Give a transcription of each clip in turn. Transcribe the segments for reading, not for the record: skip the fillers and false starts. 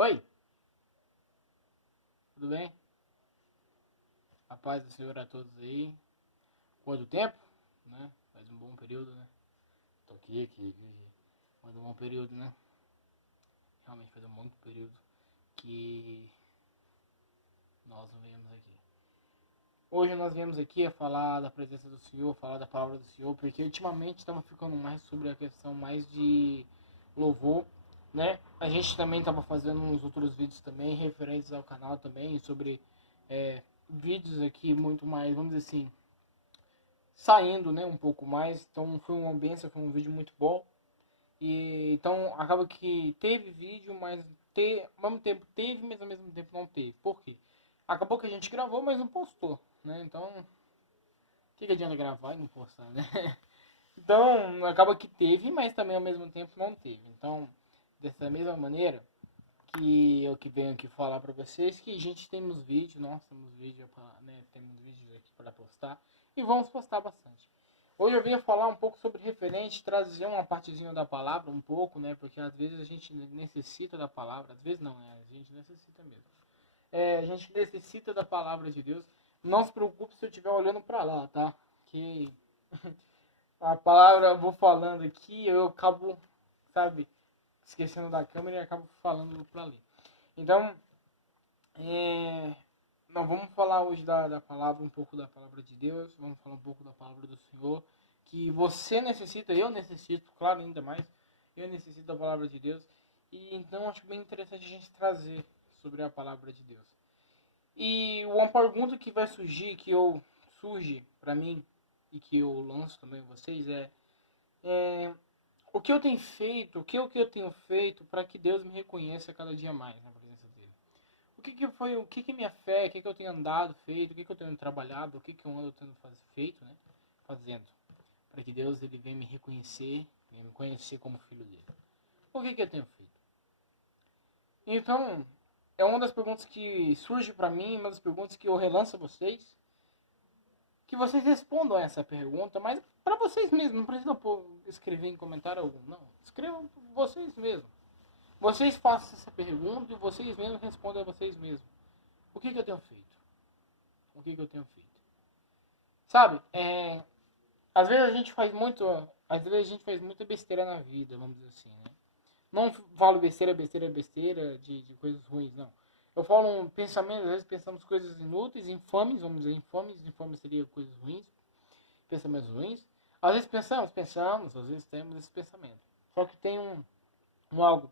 Oi, tudo bem? A paz do Senhor a todos aí. Quanto tempo? Né? Faz um bom período, né? Tô aqui. Faz um bom período, né? Realmente faz um muito período que nós não viemos aqui. Hoje nós viemos aqui a falar da presença do Senhor, falar da palavra do Senhor, porque ultimamente estava ficando mais sobre a questão mais de louvor, né? A gente também estava fazendo uns outros vídeos também, referentes ao canal também, sobre vídeos aqui muito mais, vamos dizer assim, saindo, né, um pouco mais. Então foi uma benção, foi um vídeo muito bom. E então acaba que teve vídeo, mas ao mesmo tempo teve, mas ao mesmo tempo não teve. Por quê? Acabou que a gente gravou, mas não postou, né? Então, o que adianta gravar e não postar, né? Então, acaba que teve, mas também ao mesmo tempo não teve. Então, dessa mesma maneira que eu que venho aqui falar para vocês que a gente temos vídeo, nós temos vídeo, né, temos vídeos aqui para postar e vamos postar bastante. Hoje eu venho falar um pouco sobre referente, trazer uma partezinha da palavra um pouco, né, porque às vezes a gente necessita da palavra, às vezes não, né, a gente necessita mesmo. A gente necessita da palavra de Deus. Não se preocupe se eu estiver olhando para lá, tá? Que a palavra eu vou falando aqui, eu acabo, sabe, esquecendo da câmera e acabo falando para ali. Então, nós vamos falar hoje da palavra, um pouco da palavra de Deus, vamos falar um pouco da palavra do Senhor, que você necessita, eu necessito, claro, ainda mais, eu necessito da palavra de Deus, e então acho bem interessante a gente trazer sobre a palavra de Deus. E uma pergunta que vai surgir, surge para mim, e que eu lanço também a vocês, o que eu tenho feito, o que eu tenho feito para que Deus me reconheça cada dia mais na presença dele. O que minha fé, o que eu tenho andado, feito, o que eu tenho trabalhado, o que eu ando tendo feito, né? Fazendo, para que Deus ele venha me reconhecer, venha me conhecer como filho dele. O que eu tenho feito? Então, é uma das perguntas que surge para mim, uma das perguntas que eu relanço a vocês, que vocês respondam a essa pergunta, mas para vocês mesmos, não precisa escrever em comentário algum, não. Escrevam vocês mesmos. Vocês façam essa pergunta e vocês mesmos respondam a vocês mesmos. O que eu tenho feito? O que eu tenho feito? Sabe, às vezes a gente faz muito, às vezes a gente faz muita besteira na vida, vamos dizer assim, né? Não falo besteira de coisas ruins, não. Eu falo um pensamento, às vezes pensamos coisas inúteis, infames, vamos dizer, infames seria coisas ruins, pensamentos ruins. Às vezes pensamos, às vezes temos esse pensamento. Só que tem um algo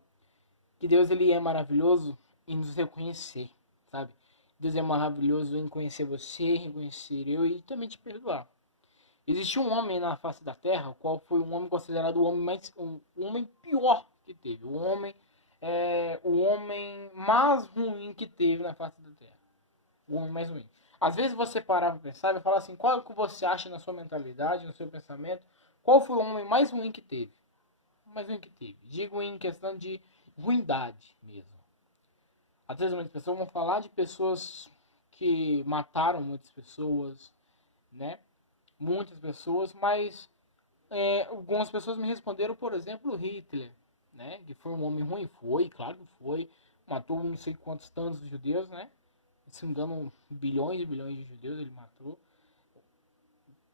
que Deus ele é maravilhoso em nos reconhecer, sabe? Deus é maravilhoso em conhecer você, reconhecer eu e também te perdoar. Existiu um homem na face da terra, o qual foi um homem considerado o homem pior que teve, o homem mais ruim que teve na face da terra, o homem mais ruim. Às vezes você parar para pensar e vai falar assim, qual é que você acha na sua mentalidade, no seu pensamento, qual foi o homem mais ruim que teve? O mais ruim que teve. Digo em questão de ruindade mesmo. Às vezes muitas pessoas vão falar de pessoas que mataram muitas pessoas, né? Muitas pessoas, mas algumas pessoas me responderam, por exemplo, Hitler, né? Que foi um homem ruim, foi, claro que foi, matou não sei quantos tantos judeus, né? Se não me engano, bilhões e bilhões de judeus ele matou,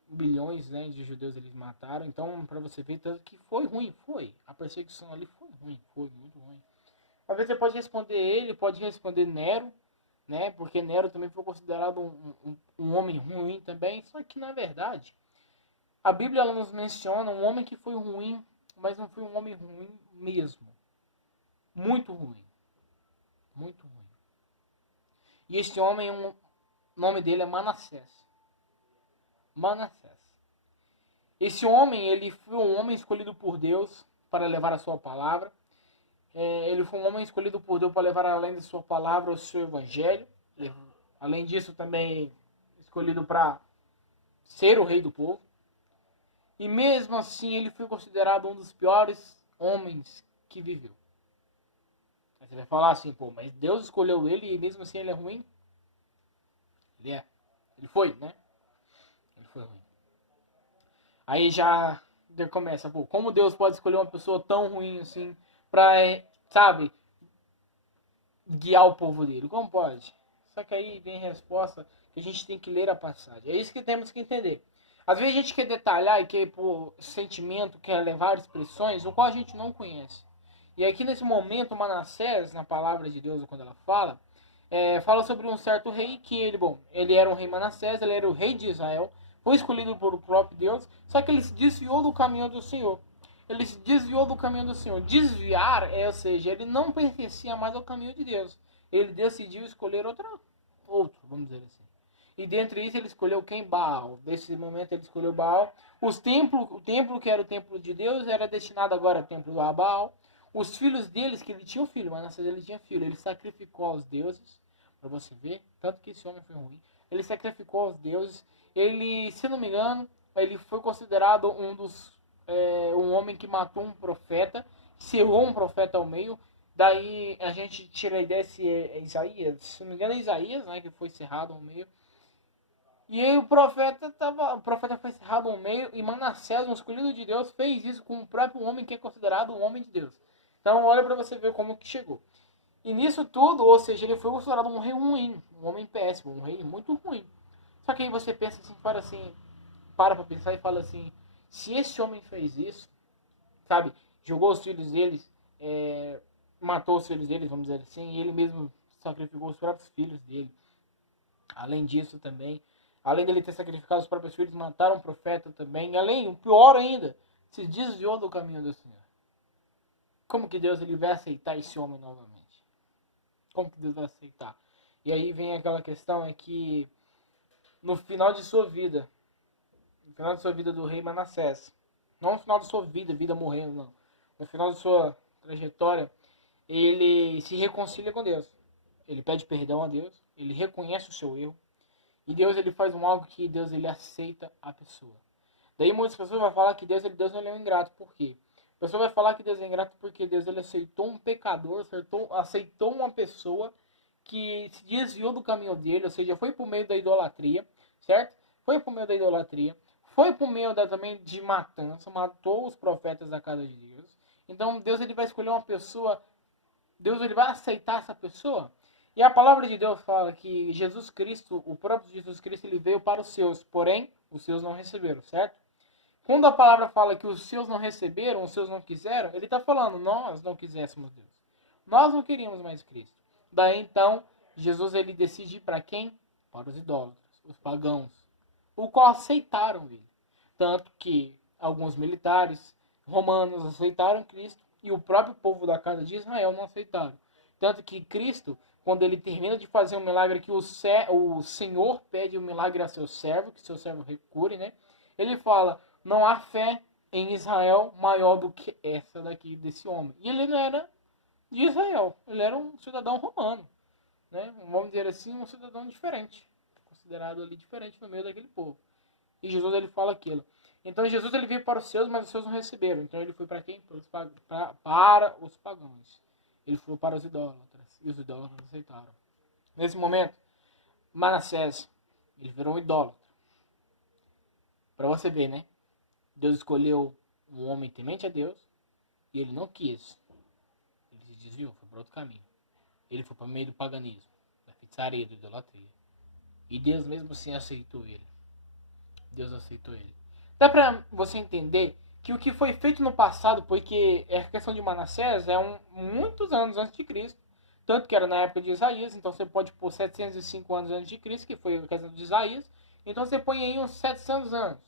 bilhões, né, de judeus eles mataram. Então, para você ver tanto que foi ruim, foi. A perseguição ali foi ruim, foi muito ruim. Às vezes você pode responder ele, pode responder Nero, né? Porque Nero também foi considerado um homem ruim também. Só que na verdade, a Bíblia ela nos menciona um homem que foi ruim, mas não foi um homem ruim mesmo. Muito ruim. Muito ruim. E este homem, o nome dele é Manassés. Manassés. Esse homem, ele foi um homem escolhido por Deus para levar a sua palavra. Ele foi um homem escolhido por Deus para levar além da sua palavra o seu evangelho. Além disso, também escolhido para ser o rei do povo. E mesmo assim, ele foi considerado um dos piores homens que viveu. Aí você vai falar assim, pô, mas Deus escolheu ele e mesmo assim ele é ruim? Ele é. Ele foi, né? Ele foi ruim. Aí já começa, pô, como Deus pode escolher uma pessoa tão ruim assim pra, sabe, guiar o povo dele? Como pode? Só que aí vem a resposta que a gente tem que ler a passagem. É isso que temos que entender. Às vezes a gente quer detalhar e quer por sentimento, quer levar expressões, o qual a gente não conhece. E aqui nesse momento, Manassés, na palavra de Deus, quando ela fala, fala sobre um certo rei que ele era um rei Manassés, ele era o rei de Israel, foi escolhido por o próprio Deus, só que ele se desviou do caminho do Senhor. Ele se desviou do caminho do Senhor. Desviar, ou seja, ele não pertencia mais ao caminho de Deus. Ele decidiu escolher outro, vamos dizer assim. E dentre isso ele escolheu quem? Baal. Nesse momento ele escolheu Baal. O templo que era o templo de Deus era destinado agora ao templo a Baal. Os filhos deles, que ele tinha um filho, mas ele tinha filho, ele sacrificou aos deuses, para você ver, tanto que esse homem foi ruim. Ele sacrificou aos deuses. Ele, se não me engano, ele foi considerado um homem que matou um profeta, cerrou um profeta ao meio. Daí a gente tira a ideia se é Isaías, se não me engano é Isaías, né, que foi cerrado ao meio. E aí o profeta foi cerrado ao meio, e Manassés, um escolhido de Deus, fez isso com o próprio homem que é considerado um homem de Deus. Então olha para você ver como que chegou. E nisso tudo, ou seja, ele foi considerado um rei ruim, um homem péssimo, um rei muito ruim. Só que aí você pensa assim, para pensar e fala assim, se esse homem fez isso, sabe, jogou os filhos deles, matou os filhos deles, vamos dizer assim, e ele mesmo sacrificou os próprios filhos dele. Além disso também, além dele ter sacrificado os próprios filhos, mataram um profeta também. Além, o pior ainda, se desviou do caminho do Senhor. Como que Deus ele vai aceitar esse homem novamente? Como que Deus vai aceitar? E aí vem aquela questão, é que no final de sua vida, no final de sua vida do rei Manassés, não no final de sua vida morrendo, não. No final de sua trajetória, ele se reconcilia com Deus. Ele pede perdão a Deus, ele reconhece o seu erro, e Deus ele faz algo que Deus ele aceita a pessoa. Daí muitas pessoas vão falar que Deus ele é um ingrato. Por quê? A pessoa vai falar que Deus é ingrato porque Deus ele aceitou um pecador, aceitou uma pessoa que se desviou do caminho dele, ou seja, foi por meio da idolatria, certo? Foi por meio da idolatria, foi por meio também de matança, matou os profetas da casa de Deus. Então Deus ele vai escolher uma pessoa, Deus ele vai aceitar essa pessoa. E a palavra de Deus fala que Jesus Cristo, o próprio Jesus Cristo, ele veio para os seus, porém os seus não receberam, certo? Quando a palavra fala que os seus não receberam, os seus não quiseram, ele está falando, nós não quiséssemos Deus. Nós não queríamos mais Cristo. Daí então, Jesus ele decide ir para quem? Para os idólatras, os pagãos, o qual aceitaram ele. Tanto que alguns militares romanos aceitaram Cristo e o próprio povo da casa de Israel não aceitaram. Tanto que Cristo, quando ele termina de fazer um milagre que o Senhor pede um milagre a seu servo, que seu servo recure, né? Ele fala, não há fé em Israel maior do que essa daqui desse homem. E ele não era de Israel, ele era um cidadão romano, né? Vamos dizer assim, um cidadão diferente, considerado ali diferente no meio daquele povo. E Jesus ele fala aquilo. Então Jesus ele veio para os seus, mas os seus não receberam. Então ele foi para quem? Para os pagãos. Ele foi para os idólatras, e os idólatras aceitaram. Nesse momento, Manassés, ele virou um idólatra. Para você ver, né? Deus escolheu um homem temente a Deus e ele não quis. Ele se desviou, foi para outro caminho. Ele foi para o meio do paganismo, da feitiçaria, da idolatria. E Deus mesmo assim aceitou ele. Deus aceitou ele. Dá para você entender que o que foi feito no passado, porque a questão de Manassés muitos anos antes de Cristo, tanto que era na época de Isaías, então você pode pôr 705 anos antes de Cristo, que foi a questão de Isaías, então você põe aí uns 700 anos,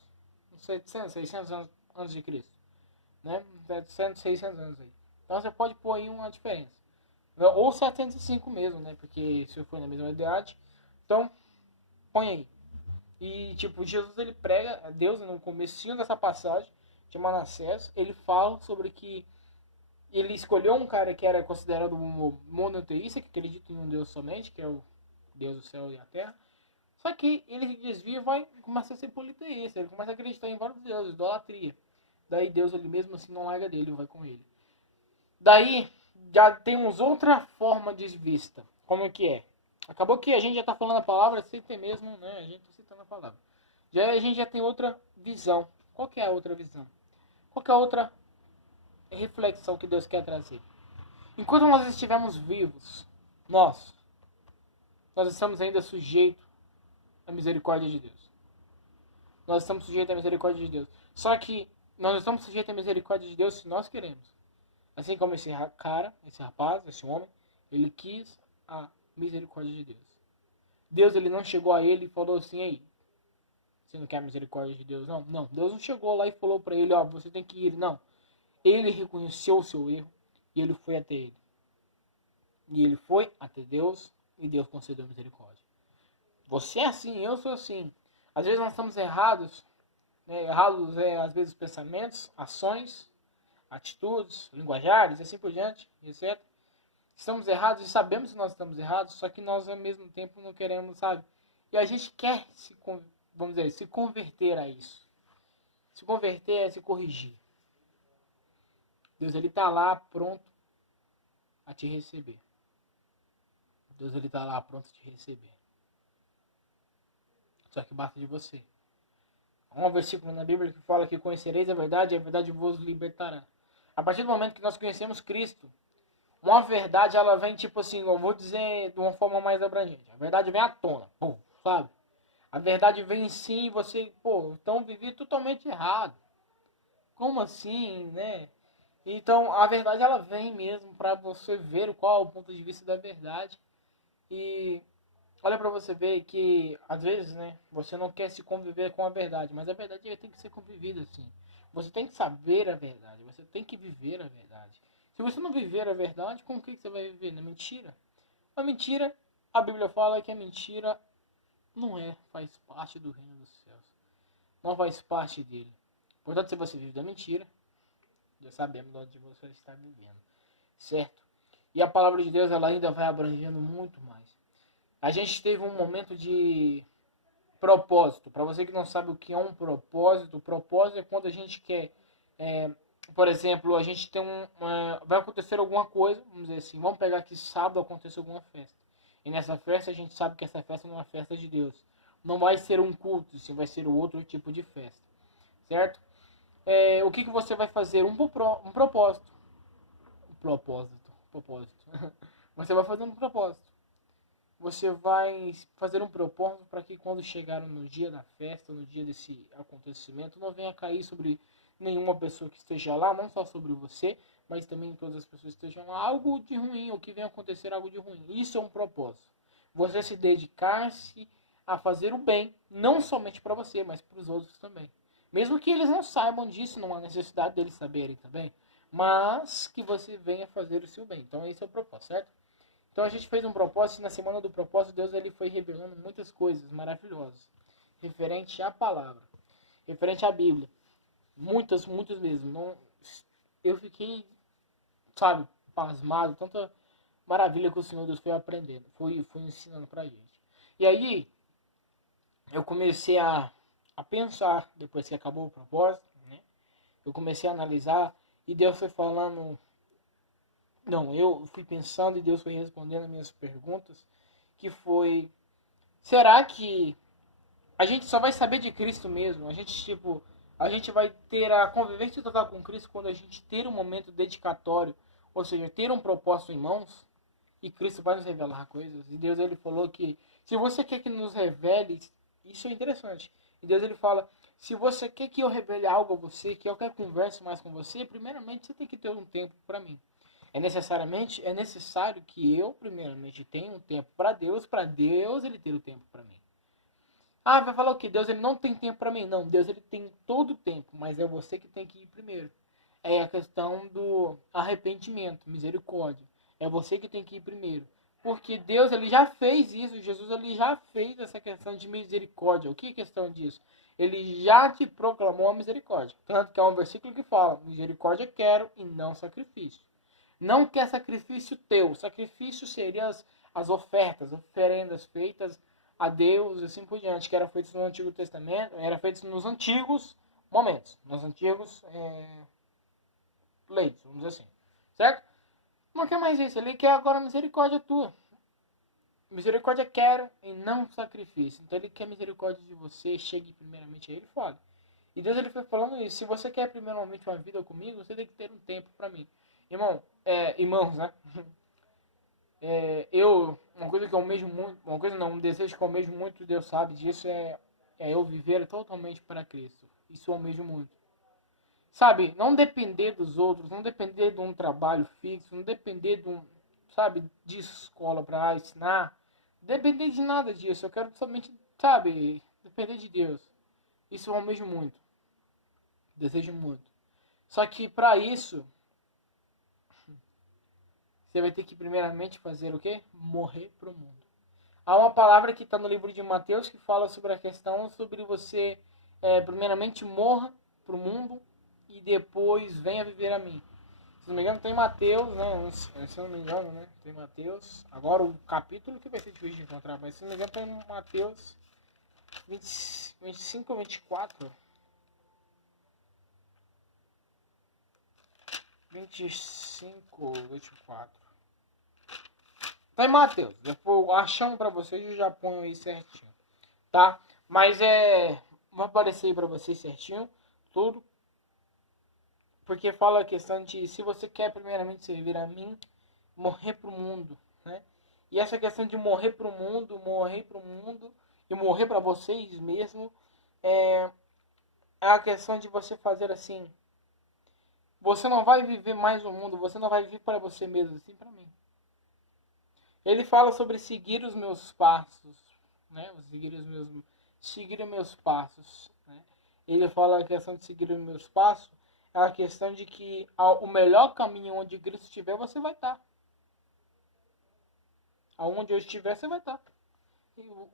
uns 700, 600 anos antes de Cristo, né? 700, 600 anos aí. Então você pode pôr aí uma diferença. Ou 705 mesmo, né? Porque se for na mesma idade, então põe aí. E tipo, Jesus ele prega a Deus no comecinho dessa passagem de Manassés, ele fala sobre que ele escolheu um cara que era considerado um monoteísta, que acredita em um Deus somente, que é o Deus do céu e a terra. Só que ele se desvia e começa a ser politeísta, ele começa a acreditar em vários deuses, idolatria. Daí Deus ele mesmo assim não larga dele, vai com ele. Daí já temos outra forma de vista. Como é que é? Acabou que a gente já está falando a palavra, sempre mesmo, né? A gente está citando a palavra. A gente já tem outra visão. Qual que é a outra visão? Qual que é a outra reflexão que Deus quer trazer? Enquanto nós estivermos vivos, nós estamos ainda sujeitos à misericórdia de Deus. Nós estamos sujeitos à misericórdia de Deus. Só que nós estamos sujeitos à misericórdia de Deus se nós queremos. Assim como esse cara, esse rapaz, esse homem, ele quis a misericórdia de Deus. Deus, ele não chegou a ele e falou assim: ei, você não quer a misericórdia de Deus? Não, não. Deus não chegou lá e falou para ele: ó, você tem que ir. Não. Ele reconheceu o seu erro e ele foi até ele. E ele foi até Deus e Deus concedeu misericórdia. Você é assim, eu sou assim. Às vezes nós estamos errados, né? Errados às vezes pensamentos, ações, atitudes, linguajares, assim por diante, etc. Estamos errados e sabemos que nós estamos errados, só que nós ao mesmo tempo não queremos, sabe? E a gente quer vamos dizer, se converter a isso. Se converter é se corrigir. Deus, ele está lá pronto a te receber. Deus, ele está lá pronto a te receber. Só que basta de você. Há um versículo na Bíblia que fala que conhecereis a verdade vos libertará. A partir do momento que nós conhecemos Cristo, uma verdade, ela vem tipo assim, eu vou dizer de uma forma mais abrangente. A verdade vem à tona, pô, sabe? A verdade vem em si e você, pô, então vivi totalmente errado. Como assim, né? Então, a verdade, ela vem mesmo para você ver qual é o ponto de vista da verdade. E olha para você ver que, às vezes, né, você não quer se conviver com a verdade, mas a verdade tem que ser convivida assim. Você tem que saber a verdade, você tem que viver a verdade. Se você não viver a verdade, com o que você vai viver? Na mentira? A mentira, a Bíblia fala que a mentira não faz parte do reino dos céus. Não faz parte dele. Portanto, se você vive da mentira, já sabemos onde você está vivendo. Certo? E a palavra de Deus, ela ainda vai abrangendo muito mais. A gente teve um momento de propósito. Para você que não sabe o que é um propósito, o propósito é quando a gente quer, por exemplo, a gente tem vai acontecer alguma coisa, vamos dizer assim, vamos pegar que sábado aconteceu alguma festa. E nessa festa a gente sabe que essa festa não é uma festa de Deus. Não vai ser um culto, sim, vai ser outro tipo de festa. Certo? O que você vai fazer? Um propósito. Propósito. Você vai fazer um propósito. Você vai fazer um propósito para que quando chegar no dia da festa, no dia desse acontecimento, não venha cair sobre nenhuma pessoa que esteja lá, não só sobre você, mas também todas as pessoas que estejam lá, algo de ruim, ou que venha acontecer algo de ruim. Isso é um propósito. Você se dedicar-se a fazer o bem, não somente para você, mas para os outros também. Mesmo que eles não saibam disso, não há necessidade deles saberem também, mas que você venha fazer o seu bem. Então esse é o propósito, certo? Então a gente fez um propósito e na semana do propósito Deus ele foi revelando muitas coisas maravilhosas referente à palavra, referente à Bíblia. Muitas mesmo. Não, eu fiquei, sabe, pasmado, tanta maravilha que o Senhor Deus foi aprendendo, foi ensinando pra gente. E aí eu comecei a pensar, depois que acabou o propósito, né? Eu comecei a analisar e Deus foi falando. Não, eu fui pensando e Deus foi respondendo as minhas perguntas, que foi, será que a gente só vai saber de Cristo mesmo? A gente vai ter a convivência total com Cristo quando a gente ter um momento dedicatório, ou seja, ter um propósito em mãos, e Cristo vai nos revelar coisas. E Deus ele falou que se você quer que nos revele, isso é interessante. E Deus ele fala, se você quer que eu revele algo a você, que eu quero converse mais com você, primeiramente você tem que ter um tempo para mim. É necessário que eu, primeiramente, tenha um tempo para Deus ele ter o tempo para mim. Ah, vai falar o que? Deus ele não tem tempo para mim. Não, Deus ele tem todo o tempo, mas é você que tem que ir primeiro. É a questão do arrependimento, misericórdia. É você que tem que ir primeiro. Porque Deus ele já fez isso, Jesus ele já fez essa questão de misericórdia. O que é questão disso? Ele já te proclamou a misericórdia. Tanto que é um versículo que fala, misericórdia quero e não sacrifício. Não quer sacrifício teu. Sacrifício seria as ofertas, oferendas feitas a Deus e assim por diante, que era feito no Antigo Testamento, era feito nos antigos momentos, nos antigos leis, vamos dizer assim. Certo? Não quer mais isso. Ele quer agora misericórdia tua. Misericórdia quero e não sacrifício. Então ele quer misericórdia de você, chegue primeiramente a ele e fale. E Deus ele foi falando isso. Se você quer primeiramente uma vida comigo, você tem que ter um tempo para mim. Irmão, irmãos, né? Uma coisa que eu almejo muito, uma coisa não, um desejo que eu almejo muito, Deus sabe disso, é eu viver totalmente para Cristo. Isso eu almejo muito. Sabe, não depender dos outros, não depender de um trabalho fixo, não depender sabe, de escola para ensinar, depender de nada disso. Eu quero somente, sabe, depender de Deus. Isso eu almejo muito. Desejo muito. Só que para isso, você vai ter que primeiramente fazer o quê? Morrer pro mundo. Há uma palavra que está no livro de Mateus que fala sobre a questão sobre você, primeiramente, morra pro mundo e depois venha viver a mim. Se não me engano, tem Mateus, né? Se eu não me engano, né? Tem Mateus. Agora o capítulo que vai ser difícil de encontrar, mas se não me engano, tem Mateus 25 ou 24. 25 ou 24. Tá em Mateus. Depois achando pra vocês, eu já ponho aí certinho. Tá? Mas vai aparecer aí pra vocês certinho. Tudo. Porque fala a questão de se você quer primeiramente servir a mim, morrer pro mundo, né? E essa questão de morrer pro mundo e morrer para vocês mesmo é a questão de você fazer assim. Você não vai viver mais o mundo, você não vai viver para você mesmo, assim para mim. Ele fala sobre seguir os meus passos, né? Seguir os meus passos, né? Ele fala a questão de seguir os meus passos, é a questão de que o melhor caminho onde Cristo estiver, você vai estar. Aonde eu estiver, você vai estar.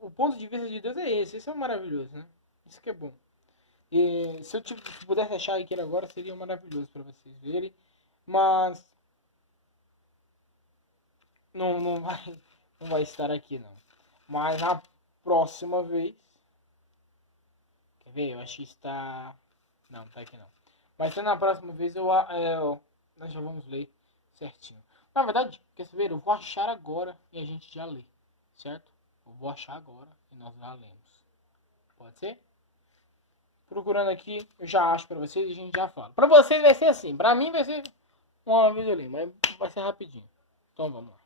O ponto de vista de Deus é esse. Isso é maravilhoso, né? Isso que é bom. E se eu pudesse achar aquilo agora, seria maravilhoso para vocês verem. Mas não vai estar aqui, não. Mas na próxima vez... Quer ver? Eu acho que está... Não, tá aqui não. Mas na próxima vez nós já vamos ler certinho. Na verdade, quer saber? Eu vou achar agora e a gente já lê. Certo? Eu vou achar agora e nós já lemos. Pode ser? Procurando aqui, eu já acho pra vocês e a gente já fala. Pra vocês vai ser assim. Pra mim vai ser uma vez ali, mas vai ser rapidinho. Então vamos lá.